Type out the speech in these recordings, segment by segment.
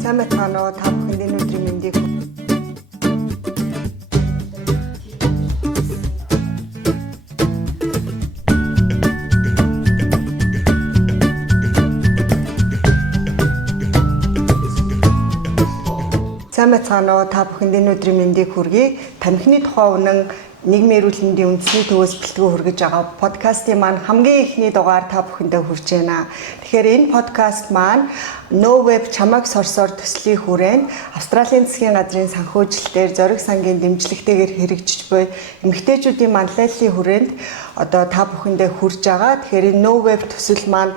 Сайн байна уу? Та бүхэнд энэ өдрийн мэндийг Сайн байна уу? Та бүхэнд энэ өдрийн мэндийг хүргэе. Тамхины тухай үнэн нийгмийн эрүүл мэндийн үндэсний төвөөс бэлтгэн хүргэж байгаа подкастын маань хамгийн ихний дугаар та бүхэндээ хүрч байна. Тэгэхээр энэ подкаст маань No Web чамайг сорсоор төслийн хүрээнд Австралийн засгийн газрын санхүүжилтээр зориг сангийн дэмжлэгтэйгээр хэрэгжиж буй эмэгтэйчүүдийн манлайллын хүрээнд одоо та бүхэндээ хүрж байгаа. Тэгэхээр энэ No Web төсөл маань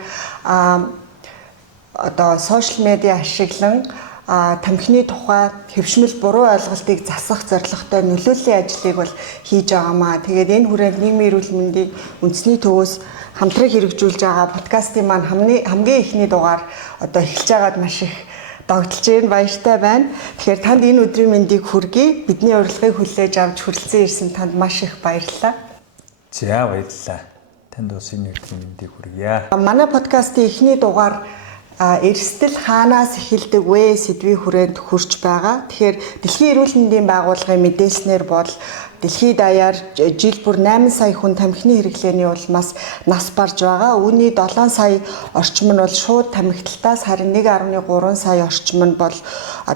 одоо сошиал медиа ашиглан тамхины тухай хэвшмэл буруу ойлголтыг засах зорилготой нөлөөллийн ажлыг бол хийж байгаамаа. Тэгээд энэ хүрээнд нийгмийн эрүүл мэндийн үндэсний төвөөс хамтран хэрэгжүүлж байгаа подкастын маань хамгийн ихний дугаар одоо эхэлж байгаад маш их догдолж байна. Баяртай байна. Тэгэхээр танд энэ өдрийн мэндийг хүргэе. Бидний урилгыг хүлээж авч хүрэлцэн ирсэн танд маш их баярлалаа. За баярлалаа. Танд бас энэ өдрийн мэндийг хүргье. Манай подкастын эхний дугаар эрсдэл хаанаас эхэлдэг вэ сэдвийн хүрээнд хүрч байгаа. Тэгэхээр Дэлхийн эрүүл мэндийн байгууллагын мэдээлснээр бол дэлхийд даяар жил бүр 8 сая хүн тамхины хэрэглээний улмаас нас барж байгаа. Үүний 7 сая орчим нь бол шууд тамхиталтаас, харин 1.3 сая орчим нь бол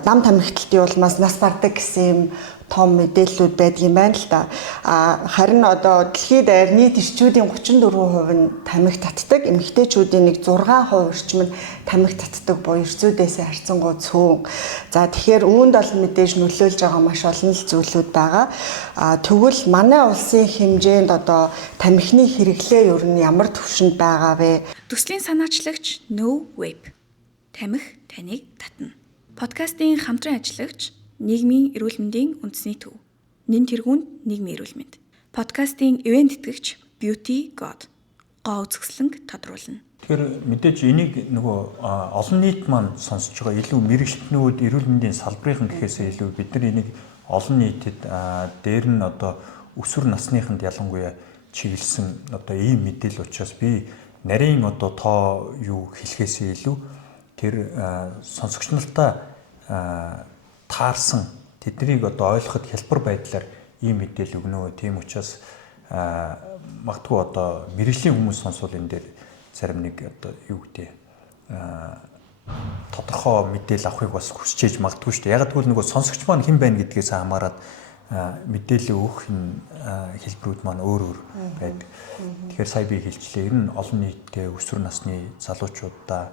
дам тамхиталтын улмаас нас бардаг гэсэн юм том мэдээллүүд байдаг юм байна л да. Харин одоо дэлхийд даяар нийт ирчүүдийн 34% нь тамхи татдаг, эмэгтэйчүүдийн нэг 6% орчим нь тамхи татдаг буюу ирчүүдээс харьцангуй цөөн. За тэгэхээр үүнд бол мэдээж нөлөөлж байгаа маш олон л зүйлүүд байгаа. Тэгвэл манай улсын хэмжээнд одоо тамхины хэрэглээ ер нь ямар түвшинд байгаа вэ? Төслийн санаачлагч No Web. Тамхи таныг татна. Подкастын хамтран ажиллагч Нийгмийн эрүүл мэндийн үндэсний төв. Нэн тэргуунд нийгмийн эрүүл мэнд. Подкастын ивент тэтгэгч Beauty God. Гоо үзэсгэлэнг тодруулна. Тэгэхээр мэдээж энийг нөгөө олон нийт маань сонсож байгаа илүү мэрэгчтнүүд эрүүл мэндийн салбарын гэхээсээ илүү бид нар энийг олон нийтэд дээр нь одоо өсвөр насныханд ялангуяа чиглэсэн одоо ийм мэдээлэл учраас би нарийн одоо тоо юу хэлэхээсээ илүү тэр сонсогч нартаа таарсан тэднийг одоо ойлгоход хялбар байдлаар ийм мэдээлэл өгнө. Тийм учраас магадгүй одоо мэрэгжлийн хүмүүс сонсвол энэ дээр зарим нэг одоо юу гэдэг тодорхой мэдээлэл авахыг бас хүсэж ээж магадгүй шүү дээ. Яг гэвэл нөгөө сонсогч маань хэн байна гэдгээс хамаарат мэдээлэл өгөх хэлбэрүүд маань өөр өөр байдаг. Тэгэхээр сая би хэлжлээ. Ер нь олон нийтэд өсвөр насны залуучуудаа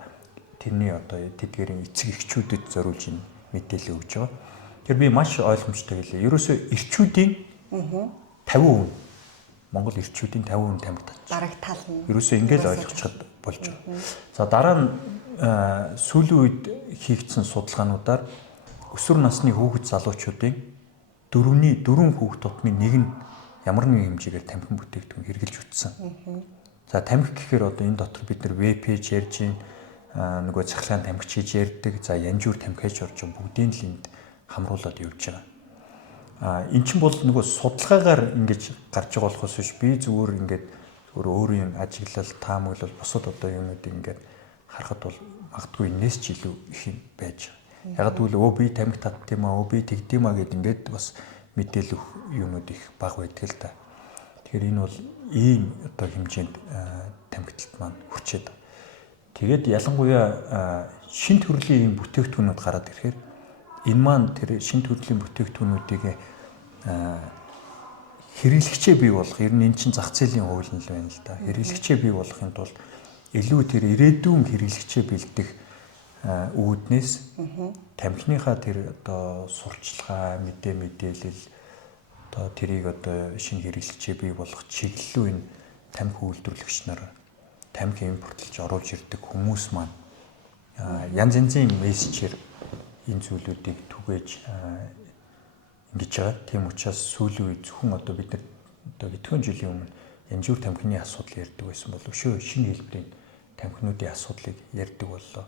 тэрний одоо тэдгэрийн эцэг эхчүүдэд зориулж мэдээлэл өгч байгаа. Тэр би маш ойлгомжтой хэлээ. Ерөөсөө ирчүүдийн 50% Монгол ирчүүдийн 50% тамхи татж. Бараг тал нь. Ерөөсөө ингээл ойлгочиход болж байгаа. За дараа нь сүүлийн үед хийгдсэн судалгаануудаар өсвөр насны хүүхэд залуучуудын 4 хүүхэд тутмын нэг нь ямар нэгэн хэмжээгээр тамхин бүтээгдэхүүн хэрэглэж үтсэн. За тамхи гэхээр одоо энэ дотор бид нар вэп хийж ярьж байна. Нөгөө цахилгаан тамхи хийж ярьдаг. За янжуур тамхи хийж орж бүгдийн л энд хамруулад явж байгаа. Эн чинь бол нөгөө судалгаагаар ингэж гарч байгаа болохоос биш би зүгээр ингээд өөрийн ажиглал таамаглал бусад одоо юмнуудыг ингээд харахад бол магадгүй энэс ч илүү их юм байж байгаа. Яг гэвэл би тамхи татд юм аа, би тэгд юм аа гэд ингээд бас мэдээлэл өгөх юмнууд их бага байдаг л да. Тэгэхээр энэ бол ийм одоо хэмжээнд тамхиталт маань хүрчээд байна. Тэгээд ялангуяа шин төрлийн ийм бүтээгдэхүүнүүд гараад ирэхээр энэ маань тэр шин төрлийн бүтээгдэхүүнүүдийг хэрэглэгчээ бий болгох, ер нь эн чинь зах зээлийн хууль нь л байна л да. Хэрэглэгчээ бий болгохын тулд илүү тэр ирээдүйн хэрэглэгчээ бэлдэх үүднээс тамхиныхаа тэр одоо сурчлагаа, мэдээлэл одоо тэрийг одоо шинэ хэрэглэгчээ бий болгох чиглэлөө энэ тамхи үйлдвэрлэгч нар тамхи импортлж оруулж ирдэг хүмүүс маань янз янзын мессежээр энэ зүйлүүдийг түгээж ингэж байгаа. Тийм учраас сүүлийн үед зөвхөн одоо бид нар одоо хэдхэн жилийн өмнө янжуур тамхины асуудал ярьдаг байсан бол өшөө шинэ хэлбэрийн тамхинуудын асуудлыг ярьдаг боллоо.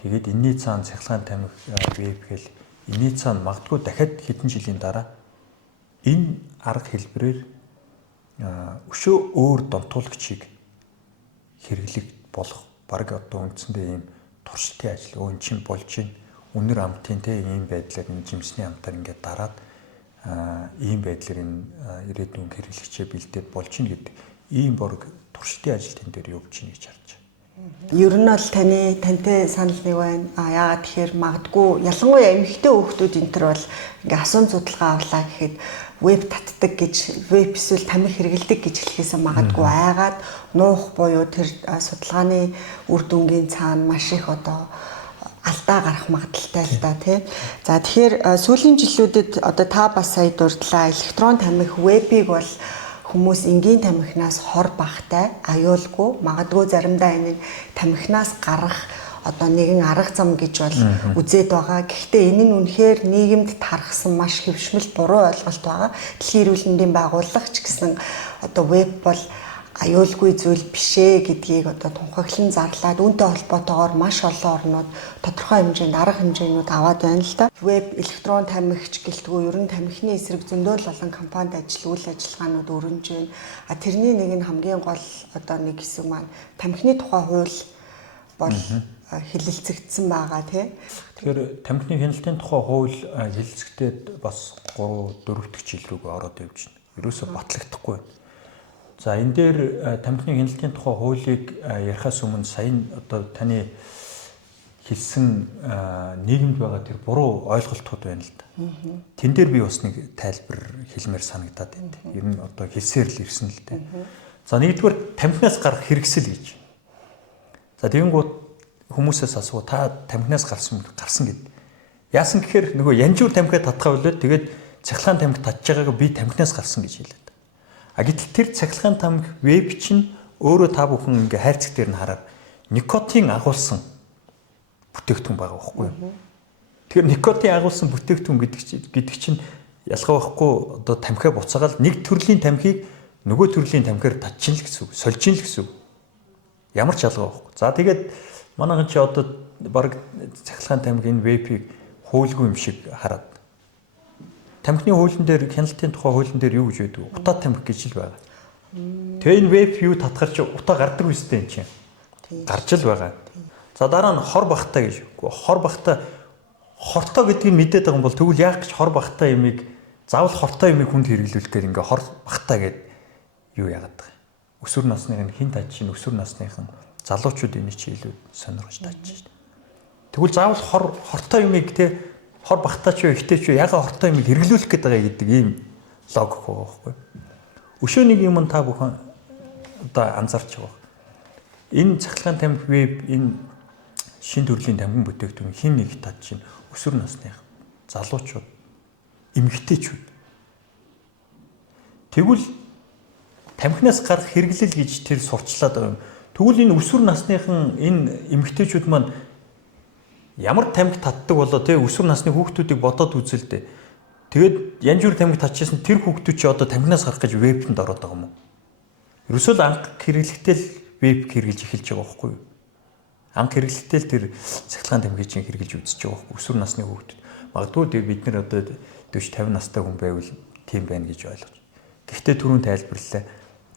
Тэгээд энэний цаана цахилгаан тамхи веб гэл энэний цаана магадгүй дахиад хэдэн жилийн дараа энэ арга хэлбэрээр өшөө өөр донтуулагчийг хэрэглэх болох баг одоо үндсэндээ ийм туршилтын ажил өн чинь болж байна. үнэр амтын те ийм байдлаар энэ жимсний амтаар ингээд дараад ийм байдлаар энэ ирээдүйн хэрэглэгчээ бэлдээд болж ийн гэдэг ийм борг туршилтын ажил тэн дээр явж ийн гэж харж байна. Ер нь бол тантай санал нэг байна. Яагаад тэгэхээр магадгүй ялангуяа эмэгтэй хүүхдүүд энэ төр бол ингээ асуун судалгаа авлаа гэхэд веб татдаг гэж, веб эсвэл тамхи хэрэгэлдэг гэж хэлэхээс магадгүй айгаад нуух буюу тэр судалгааны үр дүнгийн цаана маш их одоо алдаа гарах магадaltaй л да тий. За тэгэхээр сүүлийн жилүүдэд одоо та бас сая дурдлаа электрон тамхи вебийг бол хүмүүс энгийн тамхинаас хор багтай аюулгүй магадгүй заримдаа энэ тамхинаас гарах одоо нэгэн арга зам гэж бол үзээд байгаа. Гэхдээ энэ нь үнэхээр нийгэмд тархсан маш хэвшмэл буруу ойлголт байгаа. Дэлхийн эрүүл мэндийн байгууллага ч гэсэн одоо веб бол аюулгүй зүйл бишээ гэдгийг одоо тунхаглан зарлаад үүнтэй холбоотойгоор маш олон орнууд тодорхой хэмжээнд арга хэмжээнүүд аваад байна л да. Веб электрон тамхич гэлтгүү ер нь тамхины эсрэг зөндөө олон компанид үйл ажиллагаанууд өрнөж байна. Тэрний нэг нь хамгийн гол одоо нэг хэсэг маань тамхины тухай хууль бол хэлэлцэгдсэн байгаа тий. Тэгэхээр тамхины хяналтын тухай хууль хэлэлцэгдээд бас 3-4 дахь жил рүүгээ ороод явж байна. Ерөөсө батлагдахгүй байна. За энэ дээр тамхины хяналтын тухай хуулийг ярихаас өмнө сая одоо таны хэлсэн нийгэмд байгаа тэр буруу ойлголтууд байна л да. Тэн дээр би бас нэг тайлбар хэлмээр санагдаад байна. Ер нь одоо хэлсээр л ирсэн л дээ. За нэгдүгээр тамхинаас гарах хэрэгсэл гэж. За тэгэнгүүт хүмүүсээс асуу та тамхинаас гарсан гэд. Яасан гэхээр нөгөө янжуур тамхиа татхаа болоод тэгээд цахилгаан тамхи татж байгаагаа би тамхинаас гарсан гэж хэлээд. Гэтэл тэр цахилгаан тамхи веб чинь өөрөө та бүхэн ингээ хайрцаг дээр нь хараад никотин агуулсан бүтээгдэхүүн байгаа байхгүй юу? Тэгэхээр никотин агуулсан бүтээгдэхүүн гэдэг чинь ялгаа байхгүй одоо тамхиа буцаагаад нэг төрлийн тамхиг нөгөө төрлийн тамхиар татчин л гэсэн үг, сольжин л гэсэн үг. Ямар ч ялгаа байхгүй. За тэгээд манайхан чи одоо баг цахилгаан тамхи энэ вебийг хуулгүй юм шиг хараад тамхины хуулийн дээр хяналтын тухай хуулийн дээр юу гэж байдаг? Утаа тамхи гэж л байгаа. Тэгээ энэ веб юу татхаар чи утаа гардаг үстэй юм чинь. Гарч л байгаа. За дараа нь хор бахтай гэж. Хор бахтай хортой гэдгийг мэдээд байгаа юм бол тэгвэл яах гэж хор бахтай юмыг заавал хортой юмыг хүнд хэрэглүүлэх гээд ингээ хор бахтай гэд юу яагаад байгаа. Өсвөр насных нь хин тааж чинь өсвөр насных нь залуучууд энэ чи илүү сонирхож тааж чинь. Тэгвэл заавал хортой юмыг те хор бахтай ч ихтэй ч яга хортой юмыг хэрэглүүлэх гээд байгаа гэдэг ийм логик байгаа байхгүй. Өшөө нэг юм та бүхэн одоо анзаарч байгаа. Энэ цахилгаан тамхи веб энэ шин төрлийн тамхин бүтээгдэхүүн хин нэг тад чинь өсвөр насных залуучууд эмэгтэйчүүд. Тэгвэл тамхинаас гарах хэрэглэл гэж тэр сурчлаад байгаа юм. Тэгвэл энэ өсвөр насныхан энэ эмэгтэйчүүд маань ямар тамхи татдаг болоо те өсвөр насны хүүхдүүдийг бодоод үзэлдэ. Тэгээд янз бүр тамхи татчихсан тэр хүүхдүүд чи одоо тамхинаас гарах гэж вебтэнд ороод байгаа юм уу? Ерөөсөө л анх хэрэглэхдээ л веб хэрэглэж эхэлж байгаа байхгүй юу? Анх хэрэглэхдээ л тэр цахилгаан тамхи чинь хэрэглэж үзэж байгаа байхгүй өсвөр насны хүүхдүүд. Магадгүй тэг бид нар одоо 40-50 настай хүн байвал тийм байна гэж ойлгож. Гэхдээ түрүүн тайлбарлалаа.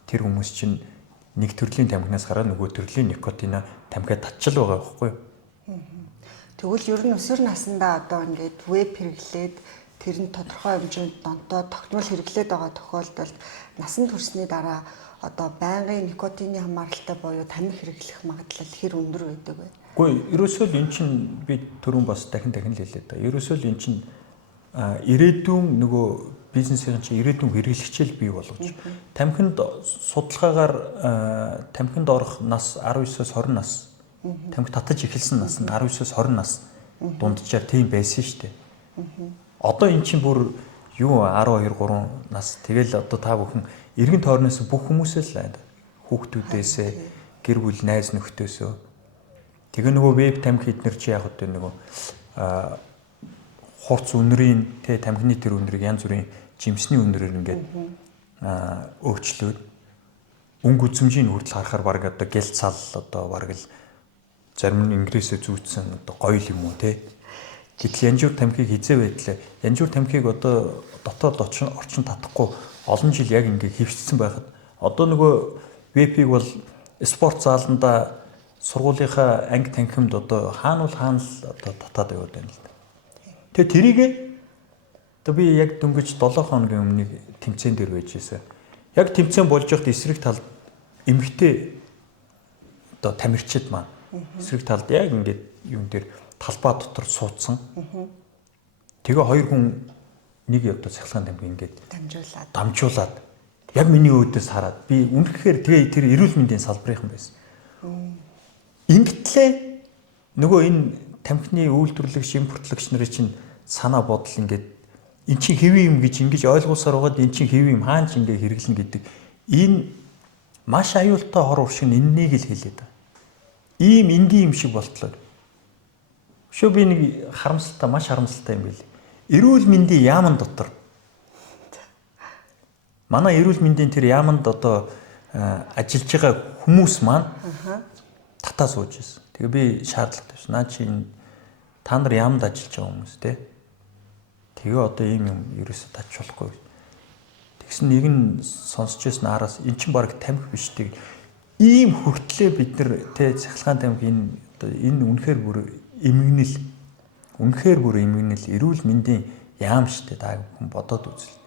Тэр хүмүүс чинь нэг төрлийн тамхинаас гараад нөгөө төрлийн никотина тамхиа татчил байгаа байхгүй юу? Тэгвэл ер нь өсвөр насндаа одоо ингээд веб хэрэглээд тэр нь тодорхой хэмжээнд донтоод тогтмол хэрэглээд байгаа тохиолдолд насан туршны дараа одоо байнгын никотины хамааралтай буюу тамхи хэрэглэх магадлал хэр өндөр байдаг вэ? Үгүй ерөөсөө л эн чинь би түрүүн бас дахин хэлээ да. Ерөөсөө л эн чинь ирээдүйн нөгөө бизнесийн чинь ирээдүйн хэрэглэгчэл бий болгож тамхинд судалгаагаар тамхинд орох нас 19-с 20 нас тамхи татаж эхэлсэн нас нь 19-с 20 нас дунджаар тийм байсан шүү дээ. Одоо эн чинь бүр юу 12 3 нас тэгэл одоо та бүхэн эргэн тойрноос бүх хүмүүсээ л байна. Хүүхдүүдээсээ гэр бүл найз нөхдөсөө тэгээ нөгөө веб тамхи эднэр чи яг одоо нөгөө хурц үнэрийн тэ тамхины тэр үнэрийг янз бүрийн жимсний үнэрээр ингээд өөрчлөөд өнгө үзмжийн хүртэл харахаар баг одоо гэлцал одоо баг л зарим нь инглисээр зүүцсэн одоо гоё юм уу те. Гэтэл янжуур тамхиг хизээ байдлаа. Янжуур тамхиг одоо дотоод орчин татахгүй олон жил яг ингээ хөвчсөн байхад одоо нөгөө вебийг бол спорт зааланда сургуулийнхаа анги танхимд одоо хаана л одоо татаад яваад байна л да. Тэгээ тэрийг одоо би яг дөнгөж 7 хоногийн өмнө тэмцээн дээр байж байсан. Яг тэмцээн болж байхад эсрэг талд эмгтэй одоо тамирчид маань эсрэг талд яг ингээд юм дээр талбай дотор суудсан. Тэгээ хоёр хүн нэг одоо цахилгаан тамхи ингээд дамжуулаад яг миний өөдөөс хараад би үнэхээр тэгээ тэр эрүүл мэндийн салбарынхан байсан. Ингэтлээ нөгөө энэ тамхины үйлдвэрлэгч, импортлогч нарын чинь санаа бодол ингээд эн чинь хэвэн юм гэж ингэж ойлгуулсаар байгаад эн чинь хэвэн юм хаанч ингээ хэрэглэн гэдэг энэ маш аюултай хор уршиг энэнийг л хэлээд байна. Ийм энгийн юм шиг болтлоо. Шөө би нэг харамсалтай, маш харамсалтай юм байли. Эрүүл мэндийн яамн дотор манай эрүүл мэндийн тэр яамнд одоо ажиллаж байгаа хүмүүс маань татаа сууж ирсэн. Тэгээ би шаардлагатай байсан. Наа чи та нар яамд ажиллаж байгаа хүмүүс те. Тэгээ одоо ийм юм ерөөсө татч болохгүй. Тэгсэн нэг нь сонсч байсан араас эн чинь баг тамхи биш тэг. Ийм хүртлээ бид нар те цахилгаан тамхи энэ үнэхээр бүр эмгэнэл. Үнэхээр бүр эмгэнэл эрүүл мэндийн яам штэ та хүн бодоод үзэл.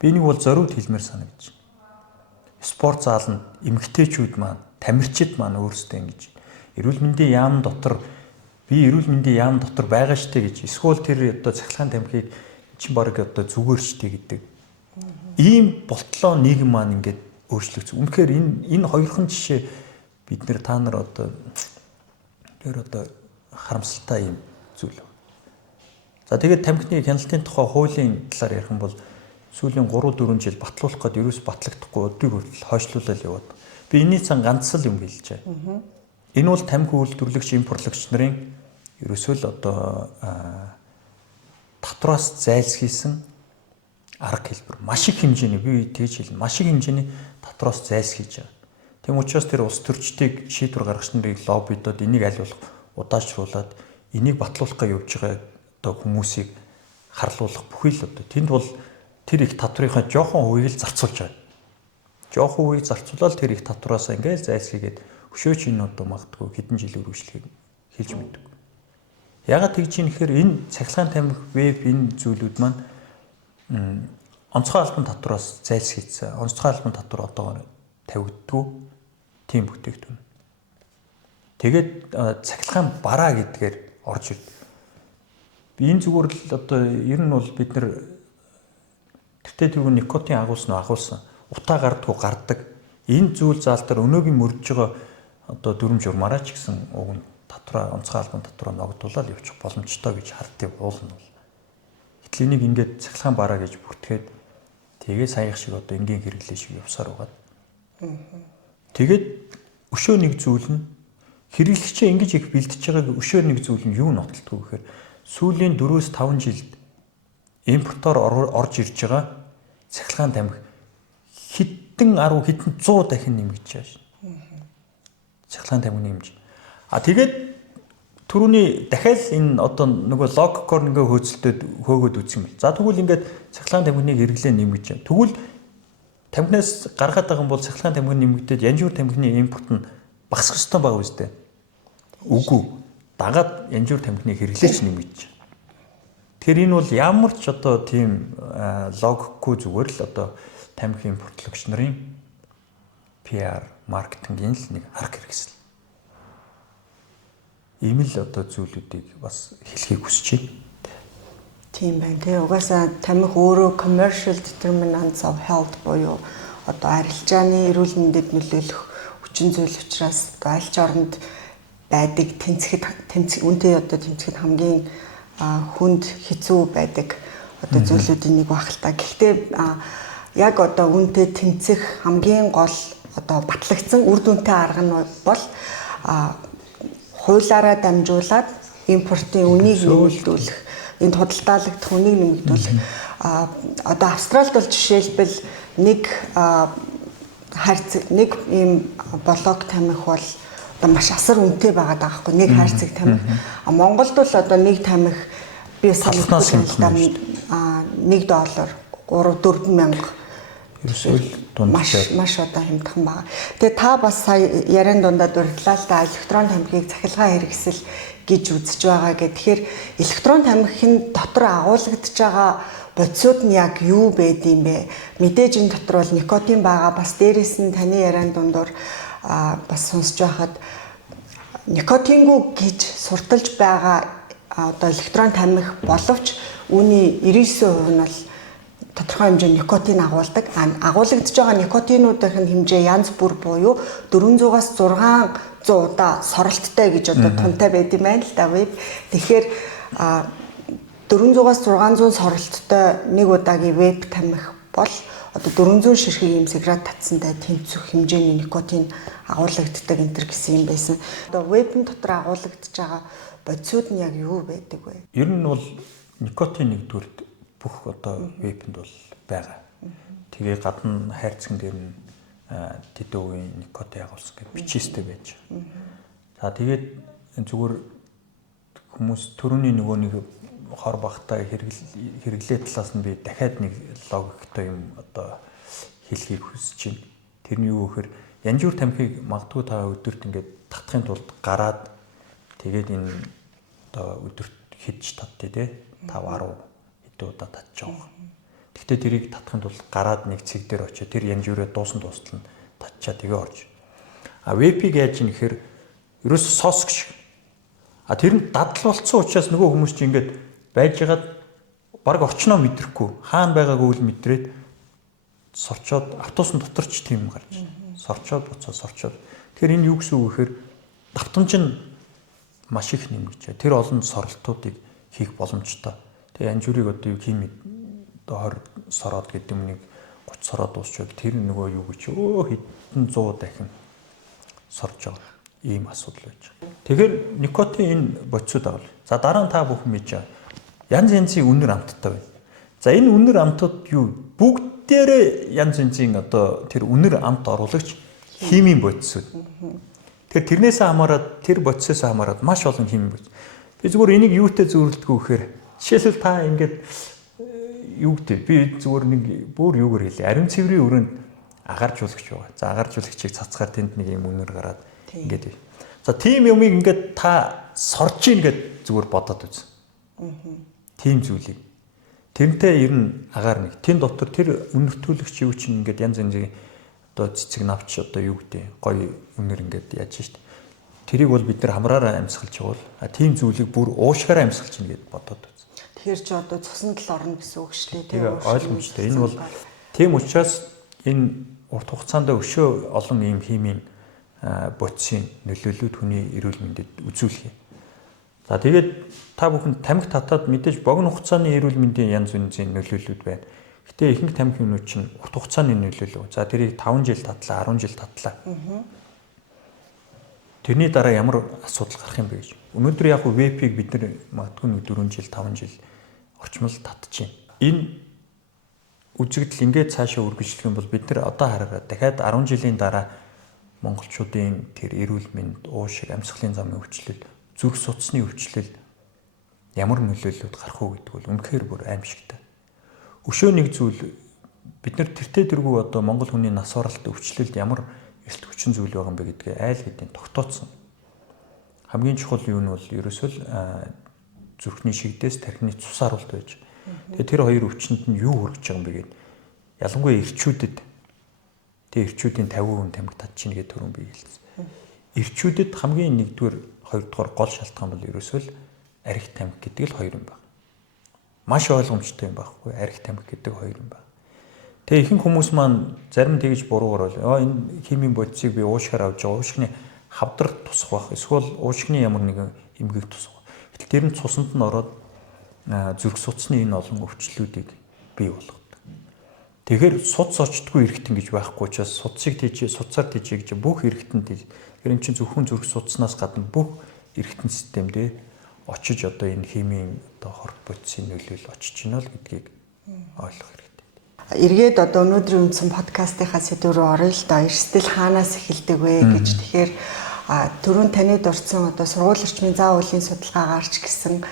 Би нэг бол зориуд хэлмээр санагдаж байна. Спорт зааланд эмгтээчүүд маань, тамирчид маань өөрсдөө ингэж эрүүл мэндийн яам дотор би эрүүл мэндийн яам дотор байгаа штэ гэж эсвэл тэр одоо цахилгаан тамхиг чинь баг одоо зүгээр штэ гэдэг. Ийм болтлоо нийгэм маань ингээд өөрчлөгдсөн. Үнэхээр энэ хоёрхан жишээ бид нэр та нар одоо тэр одоо харамсалтай юм зүйл. За тэгээд тамхины хяналтын тухай хуулийн талаар ярих юм бол сүүлийн 3-4 жил батлуулах гээд ерөөс батлагдахгүй өдрийг хүртэл хойшлуулаад яваад. Би энэний цан ганц л юм хэлж байгаа. Энэ бол тамхи үйлдвэрлэгч, импортлогч нарын ерөөсөө л одоо татвараас зайлсхийсэн арга хэлбэр. Маш их хэмжээний би тэгж хэлнэ. Маш их хэмжээний татвараас зайлсхийж байгаа. Тэм учраас тэр улс төрчдийг шийдвэр гаргагч нарын лоббидод энийг аль болох удаачруулад энийг батлуулахыг явж байгаа одоо хүмүүсийг харлуулах бүхий л одоо тэнд бол тэр их татврынхаа жоохон хувийг л зарцуулж байгаа. Жоохон хувийг зарцуулаад тэр их татвараас ингээл зайлсхийгээд өшөөч энэ одоо магадгүй хэдэн жил үргэлжлэхийг хэлж мэддэг. Ягаад тэгж юм гэхээр энэ цахилгаан тамхи веб энэ зүйлүүд маань онцгой албан татвараас зайлсхийсэн. Онцгой албан татвар одоогоор тавигддгүй тийм бүтээгдэхүүн. Тэгээд цахилгаан бараа гэдгээр орж ирд. Би энэ зүгээр л одоо ер нь бол бид нар тэртээ тэргүй никотин агуулсан. Утаа гардгүй гардаг. Энэ зүйл заал дээр өнөөгийн мөрдөж байгаа одоо дүрм журмаараа ч гэсэн уг нь татвараа онцгой албан татвараа ногдуулаад явчих боломжтой гэж харддаг уул нь бол. Гэтэл энийг ингээд цахилгаан бараа гэж бүртгээд тэгээ саях шиг одоо энгийн хэрэглээ шиг явсаар байгаа. Тэгээд өшөө нэг зүйл нь хэрэглэгчээ ингэж их бэлдэж байгааг өшөө нэг зүйл нь юу нотолдгоо гэхээр сүүлийн 4-5 жилд импортоор орж ирж байгаа цахилгаан тамхи хэдэн 10 100 дахин нэмэгдэж байгаа шин. Цахилгаан тамхины хэмжээ. Тэгээд түрүүний дахиад энэ одоо нөгөө логикоор ингээ хөөцөлтөд хөөгөөд үтсэн бэл. За тэгвэл ингээд цахилгаан тамхиныг хэрэглээ нэмгэж байна. Тэгвэл тамхинаас гаргаад байгаа юм бол цахилгаан тамхи нэмэгдээд янжуур тамхины импорт нь багасах ёстой байгаа үстэй. Үгүй. Дагаад янжуур тамхины хэрэглээч нэмгэж. Тэгэхээр энэ бол ямар ч одоо тийм логикгүй зүгээр л одоо тамхи импортлогч нарын PR маркетингийн л нэг арга хэрэгсэл. Ийм л одоо зүйлүүдийг бас хэлхийг хүсэж байна. Тийм байна. Тэгээ угаасаа тамхи өөрөө commercial determinants of health буюу одоо арилжааны эрүүл мэндэд нөлөөлөх хүчин зүйл учраас аль ч оронд байдаг үнтэй одоо тэмцэхэд хамгийн хүнд хэцүү байдаг одоо зүйлүүдийн нэг баг л та. Гэхдээ яг одоо үнтэй тэмцэх хамгийн гол одоо батлагдсан үр дүнтэй арга нь бол хуулиараа дамжуулаад импортын үнийг нэмэгдүүлэх, энд худалдаалагдах үнийг нэмэгдүүлэх. Одоо Австралид бол жишээлбэл нэг ийм блок тамхи бол одоо маш асар үнэтэй байгаа даахгүй нэг хайрцаг тамхи. Монголд бол одоо нэг тамхи би санагдсан $1 $4 мянга ерөөсөө маш одоо хямдхан байна. Тэгээ та бас сая яриан дундаа дурдлаа л да электрон тамхиг цахилгаан хэрэгсэл гэж үзэж байгаа гэх. Тэгэхээр электрон тамхин дотор агуулгадж байгаа бодисууд нь яг юу байд юм бэ? Мэдээж энэ дотор бол никотин байгаа. Бас дээрэс нь таны яриан дундуур бас сонсож байхад никотингүй гэж сурталж байгаа одоо электрон тамхи боловч үүний 99% нь бол тодорхой хэмжээний никотин агуулдаг. Агуулгадж байгаа никотинуудын хэмжээ янз бүр буюу 400-аас 600 удаа соролттой гэж одоо тунтай байд юм байна л да веб. Тэгэхээр 400-аас 600 соролттой нэг удаагийн веб тамхи бол одоо 400 ширхэг юм сигарет татсантай тэнцвэх хэмжээний никотин агуулгаддаг энэ төр гэсэн юм байсан. Одоо вебн дотор агуулгадж байгаа бодисууд нь яг юу байдаг вэ? Ер нь бол никотин нэгдүгürt бүх одоо вейпэнд бол байгаа. Тэгээ гадна хайрцаган дээр нь тэдэн үеийн никотин агуулсан гэж бичээстэй байж. За тэгээд зүгээр хүмүүс төрөний нөгөө нэг хор багтаа хэрэглээ талаас нь би дахиад нэг логиктой юм одоо хэлхийг хүсэж байна. Тэр нь юу гэхээр янжуур тамхиг магадгүй та өдөрт ингээд татахын тулд гараад тэгээд энэ одоо өдөрт хидж татдээ те 5-10 удаа татж байгаа. Гэхдээ тэрийг татахын тулд гараад нэг цэг дээр очиж тэр янжуураа дуусан дуустал нь татчаа тэгээ орж. Вейпиг яаж юм гэхээр ерөөс соск шиг. Тэр нь дадал болцсон учраас нөгөө хүмүүс чинь ингээд байжгаад баг орчноо мэдрэхгүй хаана байгаагүй л мэдрээд сорчоод автобусны дотор ч тийм гарч. Сорчоод буцаад сорчоод. Тэгэхээр энэ юу гэсэн үг гэхээр давтамж нь маш их нэмэгдэж. Тэр олон соролтуудыг хийх боломжтой. Тэгээ янжуурыг одоо юу хими одоо 20 сороод гэдэг юм нэг 30 сороод дуусчихвал тэр нөгөө юу гэж хэдэн 100 дахин сорж байгаа. Ийм асуудал байж байгаа. Тэгэхээр никотин энэ бодисууд авал. За дараа нь та бүхэн мэдж байгаа. Янз янзын үнэр амттай байна. За энэ үнэр амтууд юу бүгдээрээ янз янзын одоо тэр үнэр амт оруулагч химийн бодисууд. Тэр тэрнээс хамаарат тэр бодисоос хамаарат маш олон химийн бодис. Би зүгээр энийг юутай зөвөрлөдгөө гэхээр жишээлбэл та ингээд юу гэдэг би зүгээр нэг бүр юугаар хэлээ. Ариун цэврийн өрөөнд агаржуулагч байгаа. За агаржуулагчийг цацгаар тэнд нэг юм үнэр гараад ингээд. За тийм юмыг ингээд та сорж ийн гэд зүгээр бодоод үз. Тийм зүйлийг. Тэрнтэй ер нь агаар нэг. Тэн дотор тэр үнэртүүлэгч юу чинь ингээд янз янзын одоо цэцэг навч одоо юу гэдэг гоё үнэр ингээд яаж штт. Тэрийг бол бид нар хамраараа амьсгалж байгаа. Тийм зүйлийг бүр уушгаараа амьсгалж ийн гэд бодоод үз. Тэгэхээр ч одоо цуснд л орно гэсэн үг шүү дээ. Тэгээ ойлгомжтой. Энэ бол тийм учраас энэ урт хугацаанд өшөө олон ийм химийн бодисын нөлөөллүүд хүний эрүүл мэндэд үзүүлэх юм. За тэгээд та бүхэн тамхи татаад мэдээж богино хугацааны эрүүл мэндийн янз бүрийн нөлөөллүүд байна. Гэтэ ихэнх тамхи юмнууд чинь урт хугацааны нөлөөлөв. За тэрийг 5 жил татлаа, 10 жил татлаа. Тэрний дараа ямар асуудал гарах юм бэ гэж. Өнөөдөр яг вейпийг бид нар магадгүй 4 жил, 5 жил орчмол татчихээн. Энэ үзэгдэл ингээд цаашаа үргэлжлэх юм бол бид нар одоо хараараа дахиад 10 жилийн дараа монголчуудын тэр эрүүл мэнд, уушиг, амьсгалын замын өвчлөл, зүрх судасны өвчлөл ямар нөлөөллүүд гарах уу гэдэг бол үнэхээр бүр аимшигтай. Өшөө нэг зүйл бид нар тэртээ тэргүй одоо монгол хүний нас баралт өвчлөлд ямар эрт хүчин зүйл байгаа юм бэ гэдгээ айл хэдийн тогтооцсон. Хамгийн чухал юу нь бол ерөөсөө л зүрхний шигдээс тархины цус харуулт байж. Тэгээ тэр хоёр өвчнөд нь юу хүргэж байгаа юм бэ гэдэг. Ялангуяа эрчүүдэд тэгээ эрчүүдийн 50% тамхи татчихна гэдэг төрөн бий хэлсэн. Эрчүүдэд хамгийн нэгдүгээр хоёрдугаар гол шалтгаан бол ерөөсөө л арх тамхи гэдэг л хоёр юм байна. Маш ойлгомжтой юм байхгүй арх тамхи гэдэг хоёр юм байна. Тэгээ ихэнх хүмүүс маань зарим тэгж буруугаар бол энэ химийн бодисыг би уушгаар авч байгаа уушгины хавдар тусах байх эсвэл уушгины ямар нэгэн эмгэг тусах. Гэтэл тэр нь цуснд нь ороод зүрх судасны энэ олон өвчлөлүүдийг бий болгодог. Тэгэхээр судас очтгүй эргэтэн гэж байхгүй учраас судсаар тийжээ гэж бүх эргэтэн тийж. Тэр юм чинь зөвхөн зүрх судаснаас гадна бүх эргэтэн системдээ очиж одоо энэ химийн одоо хорт бодисын нөлөөлөл очиж гинэ л гэдгийг ойлгох хэрэгтэй. Эргээд одоо өнөөдрийн үндсэн подкастынхаа сэдв рүү оръё л да. Эрсдэл хаанаас эхэлдэг вэ гэж. Тэгэхээр түрүүн таны дурдсан одоо сургууль орчмын заа үйлийн судалгаагаар ч гэсэн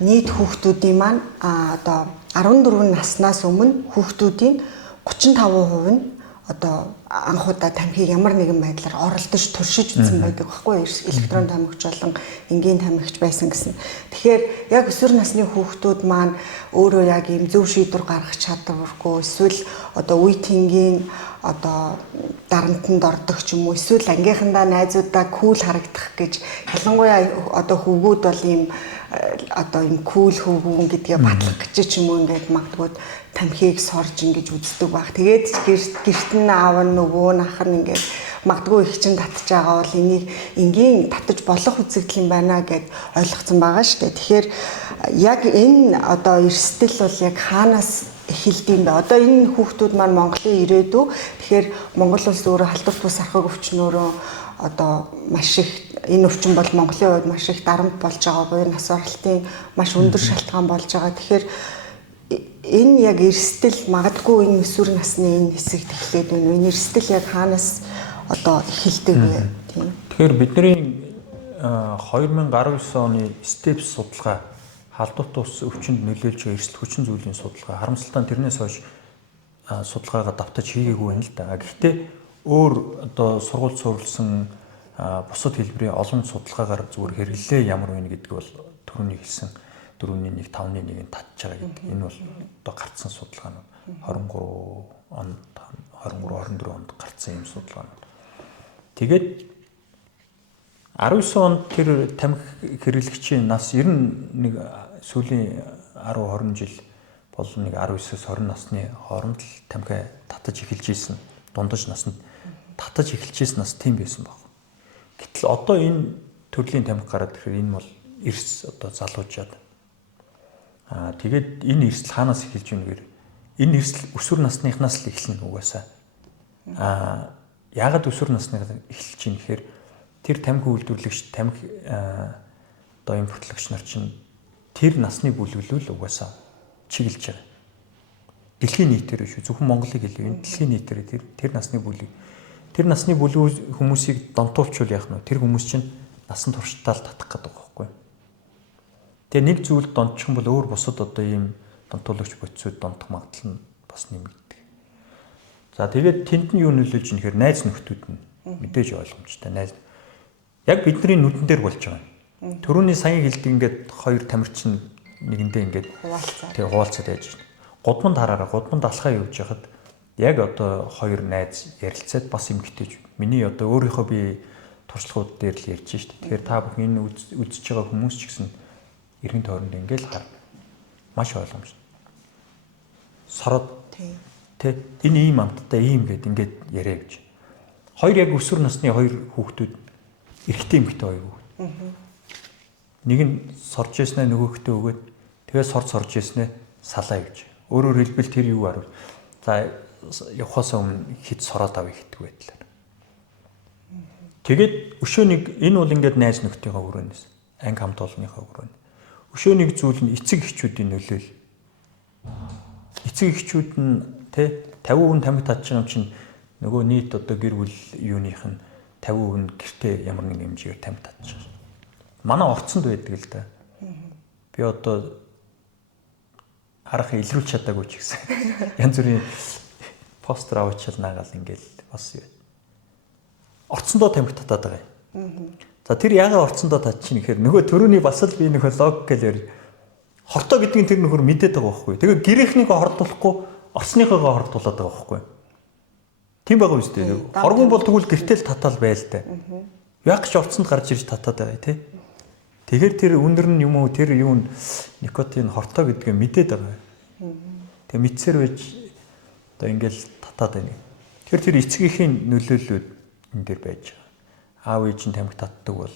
нийт хүүхдүүдийн маань одоо 14 наснаас өмнө хүүхдүүдийн 35% нь одоо анхудаа тамхиг ямар нэгэн байдлаар оролдож туршиж үзсэн байдаг байхгүй электрон тамхич болон энгийн тамхич байсан гэсэн. Тэгэхээр яг өсвөр насны хүүхдүүд маань өөрөө яг ийм зөв шийдвэр гаргах чадваргүй эсвэл одоо үе тэнгийн одоо дарамтанд ордог ч юм уу эсвэл ангийнхандаа найзуудаа кул харагдах гэж ялангуяа одоо хөвгүүд бол ийм одоо ийм кул хөвгүүн гэдгээ батлах гэж ч юм уу ингээд магадгүй тамхиг сорж ингэж үздэг баг. Тэгээд гэрт нь аав нь нөгөө ах нь ингээд магадгүй их чинь татж байгаа бол энийг энгийн татаж болох үзэгдэл юм байна гэд ойлгоцсон байгаа шүү дээ. Тэгэхээр яг энэ одоо эрсдэл бол яг хаанаас эхэлдэм бэ? Одоо энэ хүүхдүүд маань Монголын ирээдүй. Тэгэхээр Монгол улс өөрөө халдварт бус архаг өвчнөөрөө одоо маш их энэ өвчин бол Монголын хувьд маш их дарамт болж байгаа буюу нас баралтын маш өндөр шалтгаан болж байгаа. Тэгэхээр энэ яг эрсдэл магадгүй энэ өсвөр насны энэ хэсэгт эхлээд байна. Энэ эрсдэл яг хаанаас одоо эхэлдэг вэ? Тийм. Тэгэхээр бидний 2019 оны STEPS судалгаа халдварт ус өвчнөд нөлөөлж байгаа эрсдэл хүчин зүйлийн судалгаа харамсалтай тэрнээс хойш судалгаагаа давтаж хийгээгүй байна л да. Гэхдээ өөр одоо сургууль суурилсан бусад хэлбэрийн олон судалгаагаар зүгээр хэрэглээ ямар вэ гэдг бол түрүүний хэлсэн 4.1 5.1-ийг татж байгаа гэдэг. Энэ бол одоо гарцсан судалгаанууд 23 онд 24 онд гарцсан юм судалгаанууд. Тэгээд 19 онд тэр тамхи хэрэглэгчийн нас ер нь нэг сүүлийн 10-20 жил бол нэг 19-с 20 насны хооронд л тамхи татаж эхэлж ийсэн. Дундаж наснд татаж эхэлж ийсэн нас тийм байсан баг. Гэтэл одоо энэ төрлийн тамхи гараад ирэхээр энэ бол эрс одоо залуучаад тэгээд энэ эрсдэл хаанаас эхэлж байна гэхээр энэ эрсдэл өсвөр насныхнаас л эхэлнэ угаасаа. Яагаад өсвөр насныхнаас эхэлж байна гэхээр тэр тамхи үйлдвэрлэгч тамхи одоо импортлогч нар чинь тэр насны бүлэглүүл угаасаа чиглэж байгаа. Дэлхийн нийтээр шүү. Зөвхөн Монголыг хэлээ. Дэлхийн нийтээр тэр насны бүлэг хүмүүсийг донтуулчвал яах нь вэ? Тэр хүмүүс чинь насан туршдаа л татах гэдэг байгаа байхгүй. Тэгээ нэг зүйлд донтчих юм бол өөр бусад одоо ийм донтуулагч бодисууд донтох магадлал нь бас нэмэгддэг. За тэгээд тэнд нь юу нөлөөлж ийнэхээр найз нөхдүүд нь мэдээж ойлгомжтой найз. Яг бидний нүдэн дээр болж байгаа. Төрөний саяын хэлдэг ингээд хоёр тамирчин нэгэндээ ингээд хуваалцаад яаж байна. Гудманд хараараа гудманд алхаа явж байхад яг одоо хоёр найз ярилцаад бас эмгтээж. Миний одоо өөрийнхөө би туршлагууд дээр л ярьж штэ. Тэгэхээр та бүхэн энэ үзэж байгаа хүмүүс ч гэсэн эргэн тойронд ингээл хар. Маш ойлгомжтой. Сороод тэ энэ ийм амттай ийм гэд ингээд яриа гэж. Хоёр яг өсвөр насны хоёр хүүхдүүд эрэгтэй эмэгтэй хоёр хүүхэд. Нэг нь сорж яснаа нөгөөхтөө өгөөд тэгээ сорж яснаа салаа гэж. Өөрөөр хэлбэл тэр юу арав. За явахаас өмнө хэд сороод авъя гэдэг байдлаар. Тэгээд өшөөнийг энэ бол ингээд найз нөхдийнхөө өрөөнөөс анги хамт олонныхоо өрөөнд. Өшөөнийг зүйл нь эцэг эхчүүдийн нөлөөл. Эцэг эхчүүд нь тэ 50% тамхи татж байгаа юм чинь нөгөө нийт одоо гэр бүл юуных нь 50% нь гэртээ ямар нэгэн хэмжээгээр тамхи татж байгаа. Манай орцонд байдаг л да. Би одоо харах илрүүлж чадаагүй ч гэсэн янз бүрийн постэр аваачаал наагаал ингээл бас юу. Орцондоо тамхи татаад байгаа юм. За тэр яагаад орцондоо татчих юм гэхээр нөгөө төрөний бас л би нөхөр логик гэлээр хортой гэдгийг тэр нөхөр мэдээд байгаа байхгүй. Тэгээ гэрийнхнийгөө хордуулахгүй орсныхоогоо хордуулаад байгаа байхгүй. Тийм байгаа юм шүү дээ. Хоргон бол тэгвэл гэртэл татаал байл та. Яг ч орцонд гарч ирж татаад байгаа тий. Тэгэхээр тэр үнэр нь юм уу тэр юу никотин хортой гэдгээ мэдээд байгаа. Тэгээ мэдсээр байж одоо ингээл татаад байна. Тэгэхээр тэр эцгийнхээ нөлөөллүүд энэ дээр байж байгаа. Аав ээж нь тамхи татдаг бол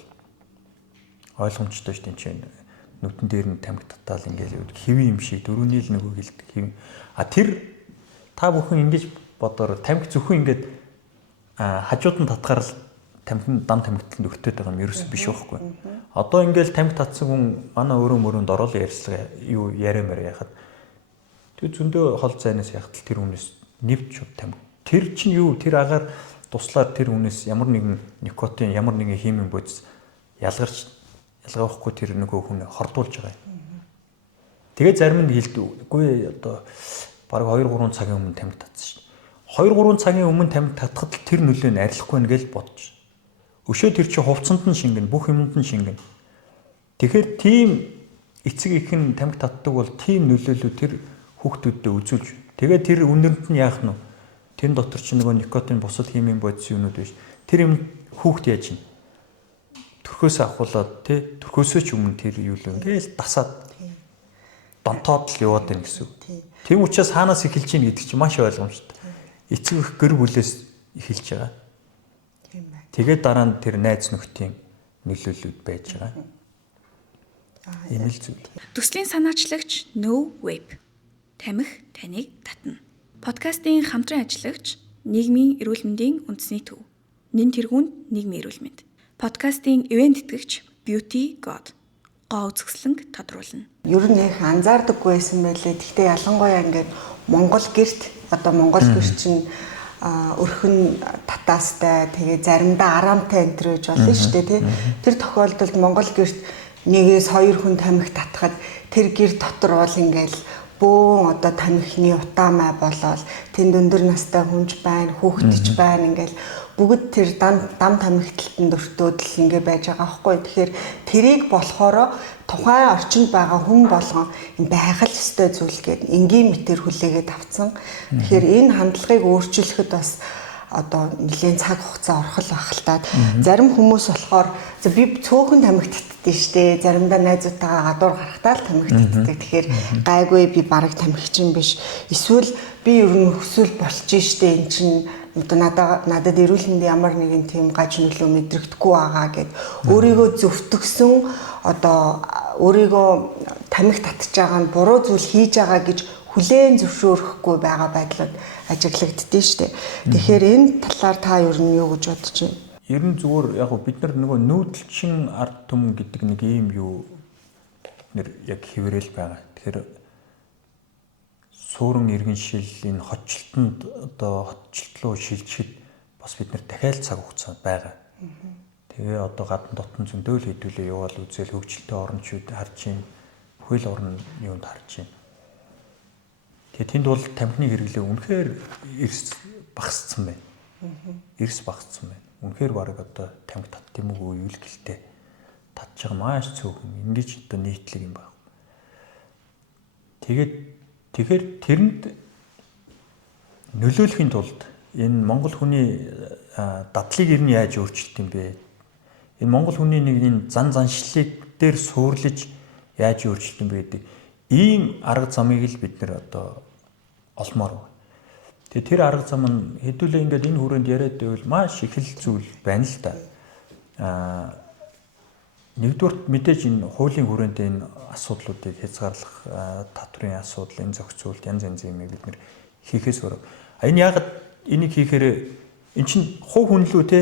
ойлгомжтой шүү дээ чинь нүдэн дээр нь тамхи татаал ингээл хэвэн юм шиг дөрөвний л нөгөө гэлдэг хэвэн. Тэр та бүхэн ингэж бодоор тамхи зөвхөн ингээд хажууд нь татгаар л тамхин дам тамхитланд өгтөөд байгаа юм ерөөс биш байхгүй. Одоо ингээл тамхи татсан хүн манай өөрөө мөрөнд орол ярьслага юу яриамаар яхад тэг зөндөө хол зайнаас яхад тэр хүнээс нэвч тамхи. Тэр чинь юу тэр агаар туслаад тэр хүнээс ямар нэгэн никотин ямар нэгэн химийн бодис ялгаахгүй тэр нөгөө хүн хордуулж байгаа юм. Тэгээ зарим нь хэлдэг. Үгүй одоо бараг 2-3 цагийн өмнө тамхи татсан шүү дээ. 2-3 цагийн өмнө тамхи татхад тэр нөлөө нь арилахгүй нэ гэж бодож. Өшөө тэр чи хувцсанд нь шингэн, бүх юмд нь шингэн. Тэгэхээр тийм эцэг ихэн тамхи татдаг бол тийм нөлөөлөл тэр хүүхдүүдэд үзүүлж. Тэгээд тэр үнэрнт нь яах нь вэ? Тэр дотор чи нөгөө никотин бусад химийн бодис юмнууд биш. Тэр юм хүүхд яаж ийн? Төрхөөс авахулаад төрхөөсөө ч өмнө тэр юу л ингээл дасаад донтоод л яваад байна гэсэн. Тийм учраас хаанаас эхэлж ийн гэдэг чинь маш ойлгомжтой. Эцэг эх гэр бүлээс эхэлж байгаа. Тийм байна. Тэгээд дараа нь тэр найз нөхдийн нөлөөлөлүүд байж байгаа. Ийм л зүйл. Төслийн санаачлагч No Web. Тамхи таныг татна. Подкастын хамтран ажиллагч нийгмийн эрүүл мэндийн үндэсний төв. Нэн тэргуунд нийгмийн эрүүл мэнд. Подкастын ивент тэтгэгч Beauty God. Гоо үзэсгэлэнг тодруулна. Ер нь их анзаардаггүй байсан байлээ. Гэхдээ ялангуяа ингээд Монгол гэрт одоо Монгол гэр чинь өрхөн татаастай тэгээ заримдаа араамтай энтер гэж болно шүү дээ тий. Тэр тохиолдолд Монгол гэрт 1-2 хүн тамхи татхад тэр гэр дотор бол ингээл бөөн одоо тамхины утаамай болоод тэнд өндөр настай хүнж байна, хүүхдч байна ингээл бүгд тэр дам тамхиталтанд өртөөд л ингээ байж байгаа байхгүй. Тэгэхээр тэрийг болохоро тухайн орчинд байгаа хүн болгон байх л ёстой зүйл гээд энгийн мэтэр хүлээгээд авцсан. Тэгэхээр энэ хандлагыг өөрчлөхөд бас одоо нэлийн цаг хугацаа орхол багтаад зарим хүмүүс болохоор би цөөхөн тамхи татдээ штэ, заримдаа найзуудтайгаа гадуур гарахтаа л тамхи татдаг. Тэгэхээр гайгүй би бараг тамхичин биш. Эсвэл би ер нь хүсвэл болчих штэ, эн чин одоо надад эрүүл мэндийн ямар нэгэн тийм гаж нөлөө мэдрэгдэхгүй байгаа гэд өөрийгөө зөвтгсөн одоо өөрийгөө тамхи татж байгаа нь буруу зүйл хийж байгаа гэж хүлээн зөвшөөрөхгүй байгаа байдлууд ажиглагддээ штэ. Тэгэхээр энэ талаар та ер нь юу гэж бодож байна? Ер нь зүгээр яг бид нар нөгөө нүүдэлчин ард түмэн гэдэг нэг ийм юу нэр яг хэврээл байгаа. Тэгэхээр суурин иргэн шил энэ хотчлтонд одоо хотчлт руу шилжихэд бас бид нар дахиад цаг хугацаа байгаа. Тэгээ одоо гадна дотн зөндөөл хэдүүлээ яваал үзэл хөгжилтэй орнчууд харж байна. Хууль орн юунд харж байна. Тэгээ тэнд бол тамхины хэрэглээ үнэхээр эрс багассан байна. Эрс багассан байна. Үнэхээр бараг одоо тамхи татт юм уу юу л гэлтэй татж байгаа маш цөөхөн ингэж одоо нийтлэг юм байна. Тэгэхээр тэрэнд нөлөөлөхийн тулд энэ монгол хүний дадлыг ер нь яаж өөрчилдөг юм бэ? Энэ монгол хүний нэг энэ заншлыг дээр суурлаж яаж өөрчилдөг юм бэ гэдэг ийм арга замыг л бид нэр одоо олмоор байна. Тэгээ тэр арга зам нь хэдүүлээ ингээд энэ хүрээнд яриад байвал маш их л зүйл байна л да. Нэгдүгээр мэдээж энэ хуулийн хүрээнд энэ асуудлуудыг хязгаарлах татврын асуудал, энэ зохицуулт янз янзын юм бид нэр хийхээс өөр. Энэ яг энийг хийхээр эн чинь хувь хүн лүү те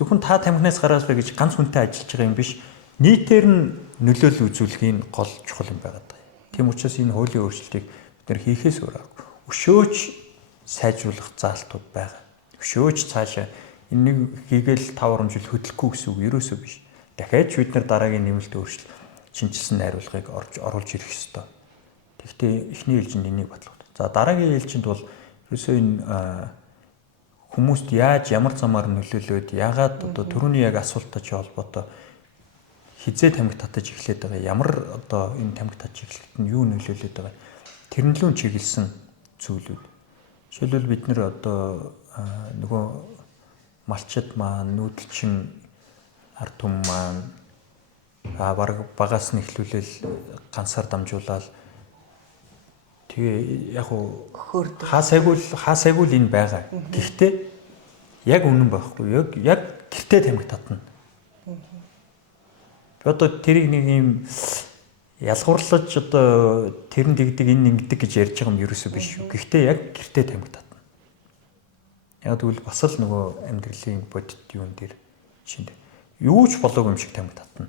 зөвхөн та тамхинаас гараасаа гэж ганц хүнтэй ажиллаж байгаа юм биш. Нийтээр нь нөлөөлөл үзүүлэхийн гол чухал юм байгаа даа. Тийм учраас энэ хуулийн өөрчлөлтийг бид нэр хийхээс өөр. Өшөөж сайжруулах заалтууд байгаа. Өшөөж цаашаа энийг хийгээл 5 жил хөдлөхгүй гэсэн үг ерөөсөө биш. Дахиад бид нар дараагийн нэмэлт өөрчлөлт шинжилсэн найруулгыг оруулж ирэх ёстой. Тэгэхдээ эхний ээлжинд энийг бодлоо. За дараагийн ээлжинд бол ерөөсөө энэ хүмүүст яаж ямар замаар нөлөөлөөд ягаад одоо түрүүний яг асуулттай ч холбоотой хизээ тамхи татаж эхлээд байгаа ямар одоо энэ тамхи татаж эхлэхэд нь юу нөлөөлөд байгаа тэрнлүүн чиглэсэн зүйлүүд. Жишээлбэл бид нэр одоо нөгөө малчид маань нүүдэлчин ард түмэн маань багаас нь эхлүүлэл ганцаар дамжуулаад тэгээ яг уу хаа сайгүй л энэ байгаа. Гэхдээ яг үнэн байхгүй. Яг гэртээ тамхи татна. Би одоо тэрийг нэг юм ялгуурлаж одоо тэр нь дэгдэг энэ ингэдэг гэж ярьж байгаа юм ерөөсөө биш шүү. Гэхдээ яг гэртээ тамхи татна. Яг тэгвэл бас л нөгөө амьдралын бодит юун дээр шинэ юу ч болоогүй юм шиг тамхи татна.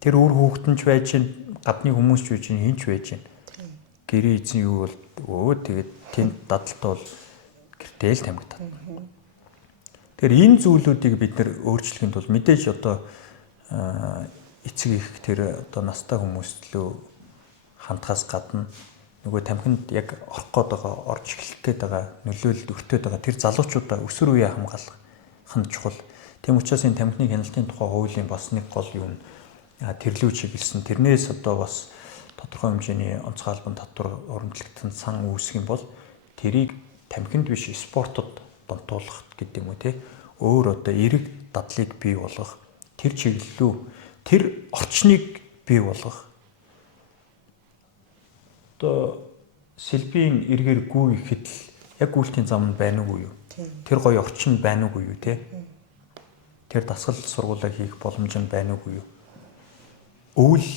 Тэр үр хүүхдэн ч байж гин, гадны хүмүүс ч байж гин, хинч байж гин. Гэрээ эзэн юу бол тэгээд тэнд дадалтаа бол гэртээ л тамхи татна. Тэгэхээр энэ зүйлүүдийг бид нэр өөрчлөхийн тулд мэдээж одоо эцэг их тэр одоо настай хүмүүст лөө хандхаас гадна нөгөө тамхинд яг орох гээд байгаа, орж эхлэх гээд байгаа, нөлөөлөлд өртөөд байгаа тэр залуучуудаа өсвөр үеэ хамгаалах нь чухал. Тийм учраас энэ тамхины хяналтын тухай хуулийн бас нэг гол юм тэрлүү чиглэсэн. Тэрнээс одоо бас тодорхой хэмжээний онцгой албан татвар урамжлагдсан сан үүсэх юм бол тэрийг тамхинд биш спортод донтуулах гэдэг юм уу те. Өөр одоо эрэг дадлыг бий болгох, тэр чиглэлүү тэр орчныг бий болгох. Одоо сэлбийн эргээр гүү ихэд л яг гүйлтийн зам нь байна уу юу? Тэр гоё орчин байна уу юу те? Тэр дасгал сургуулаа хийх боломж нь байна уу юу? Өвөл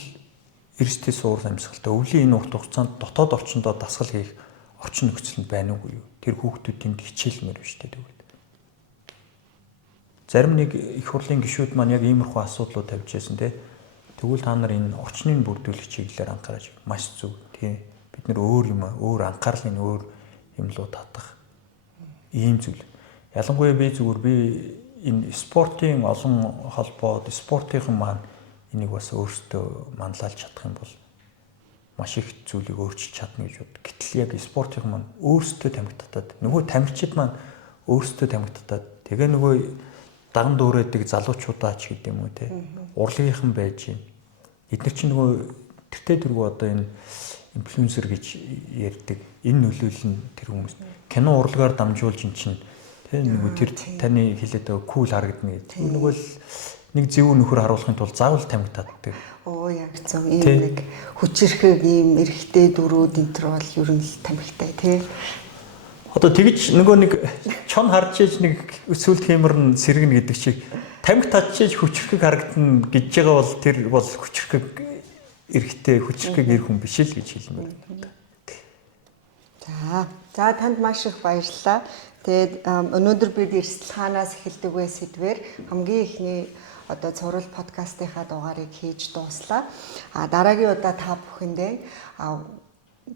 эрсдэл суур амьсгалтай өвлийн энэ урт хугацаанд дотоод орчиндөө дасгал хийх орчин нөхцөл нь байна уу юу? Тэр хүүхдүүдийн хичээлмэр биш те тэгвэл. Зарим нэг их хурлын гишүүд маань яг иймэрхүү асуудлууд тавьж байсан те. Тэгвэл та нар энэ орчныг бүрдүүлэх чиглэлээр анхаарч маш зөв тийм. Бид нэр өөр анхаарлын өөр юм руу татах ийм зүйл. Ялангуяа би энэ спортын олон холбоод спортын маань энийг бас өөртөө манлайлж чадах юм бол маш их зүйлийг өөрчилж чадна гэж бод. Гэтэл яг спортын маань өөртөө тамхи татаад нөгөө тамхичид маань өөртөө тамхи татаад тэгээ нөгөө даган дүүрээдэг залуучуудаа ч гэдэг юм уу те. Урлагийнхан байж юм. Эдгээр чинь нөгөө тэртээ тэргүй одоо энэ инфлюенсер гэж ярьдаг. Энэ нөлөөлөл нь тэр хүмүүс кино урлагаар дамжуулж ин чинь тэ нөгөө тэр таны хэлээд байгаа кул харагдана гэдэг. Нөгөө л нэг зөв нөхөр харуулахын тулд заавал тамхи татдаг. Оо яг зөв ийм нэг хүчирхэг ийм эрэгтэй дөрүүд энэ төр бол ер нь л тамхитай тий. Одоо тэгж нөгөө нэг чон харж ээж нэг өсвөл хэмэрн сэргэн гэдэг чиг тамхи татчихж хүчирхэг харагдана гэж байгаа бол тэр бол хүчирхэг эрэгтэй хүчирхэг эр хүн биш л гэж хэлмээр байна. За танд маш их баярлалаа. Тэгээд өнөөдөр бид эрсдэл хаанаас эхэлдэг вэ сэдвээр хамгийн ихний одоо цуврал подкастынхаа дугаарыг хийж дууслаа. Дараагийн удаа та бүхэндээ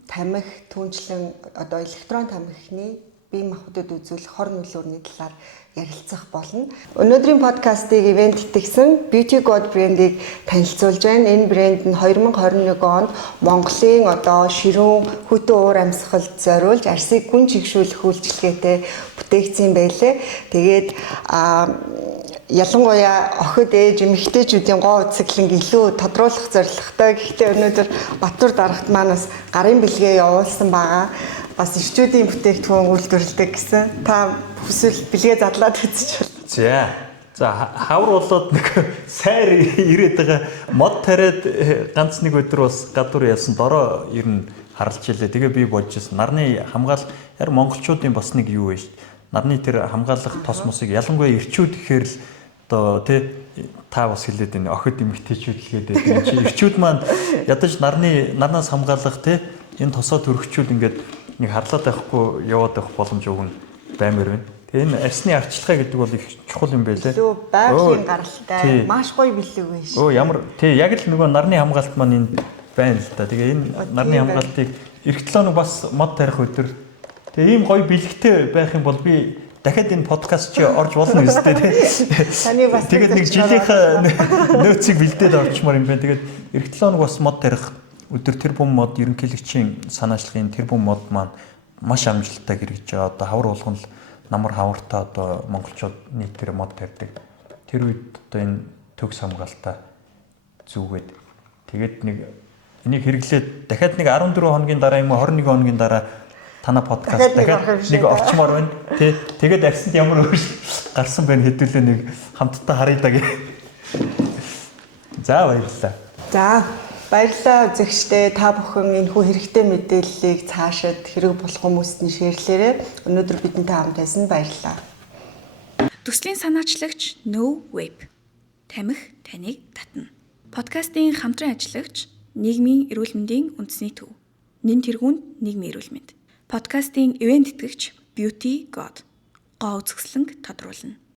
тамхи түнчлэн одоо электрон тамхины бие махбодод үзүүлэх хор нөлөөрний талаар ярилцах болно. Өнөөдрийн подкастыг ивент итгэсэн Beauty God брендийг танилцуулж байна. Энэ брэнд нь 2021 онд Монголын одоо ширүүн хүйтэн уур амьсгалд зориулж арсыг гүн чигшүүлэх үйлчилгээтэй бүтээгдсэн байлээ. Тэгээд ялангуяа охид ээж эмэгтэйчүүдийн гоо үзэсгэлэнг илүү тодруулах зорилготой. Гэхдээ өнөөдөр Баттуур дарагт маань бас гарын бэлгээ явуулсан байгаа. Бас ирчүүдийн бүтээгдэхүүн үйлдвэрлэдэг гэсэн. Та хүсвэл бэлгээ задлаад үзэж байна. За хавар болоод нэг сайр ирээд байгаа мод тариад ганц нэг өдөр бас гадуур явсан дороо ер нь харалж илээ. Тэгээ би бодож байсан. Нарны хамгаалал яар монголчуудын бас нэг юу вэ шүү дээ. Нарны тэр хамгаалах тос мосыг ялангуяа ирчүүд гэхээр л одоо тий та бас хэлээд байна. Охид эмэгтэйчүүд л гэдэг. Энэ чи ирчүүд маань ядаж нарнаас хамгаалах тий энэ тосоо төрөгчүүл ингээд нэг харлаад байхгүй яваад байх боломж өгнө баймаар байна. Тэгээ энэ арсны арчилгаа гэдэг бол их чухал юм байлээ. Илүү байгалийн гаралтай маш гоё бэлэг байна шүү. Ямар тий яг л нөгөө нарны хамгаалалт маань энэ байна л да. Тэгээ энэ нарны хамгаалтыг эх 7 хоног бас мод тарих өдөр. Тэгээ ийм гоё бэлэгтэй байх юм бол би дахиад энэ подкаст чи орж болно үстэй тий. Таны бас тэгээд нэг жилийнхээ нөөцийг бэлдээд орчмоор юм байна. Тэгээд эх 7 хоног бас мод тарих өдөр тэр бум мод ерөнхийлөгчийн санаачлагын тэр бум мод маань маш амжилттай хэрэгжиж байгаа. Одоо хавар болгон л намар хавартаа одоо монголчууд нийтээр мод тарьдаг. Тэр үед одоо энэ төгс хамгаалтаа зүгээд тэгээд нэг энийг хэрэглээд дахиад нэг 14 хоногийн дараа юм уу 21 хоногийн дараа танай подкаст дахиад нэг орчмоор байна. Тэгээд аксент ямар өөрчлөлт гарсан байна хэдүүлээ нэг хамтдаа харъя да гэ. За баярлалаа. За баярлалаа үзэгчдээ. Та бүхэн энэхүү хэрэгтэй мэдээллийг цаашид хэрэг болох хүмүүст нь шеэрлээрэй. Өнөөдөр бидэнтэй хамт байсан баярлалаа. Төслийн санаачлагч No Web. Тамхи таныг татна. Подкастын хамтран ажиллагч нийгмийн эрүүл мэндийн үндэсний төв. Нэн тэргуунд нийгмийн эрүүл мэнд. Подкастын ивент итгэгч Beauty God. Гоо үзэсгэлэнг тодруулна.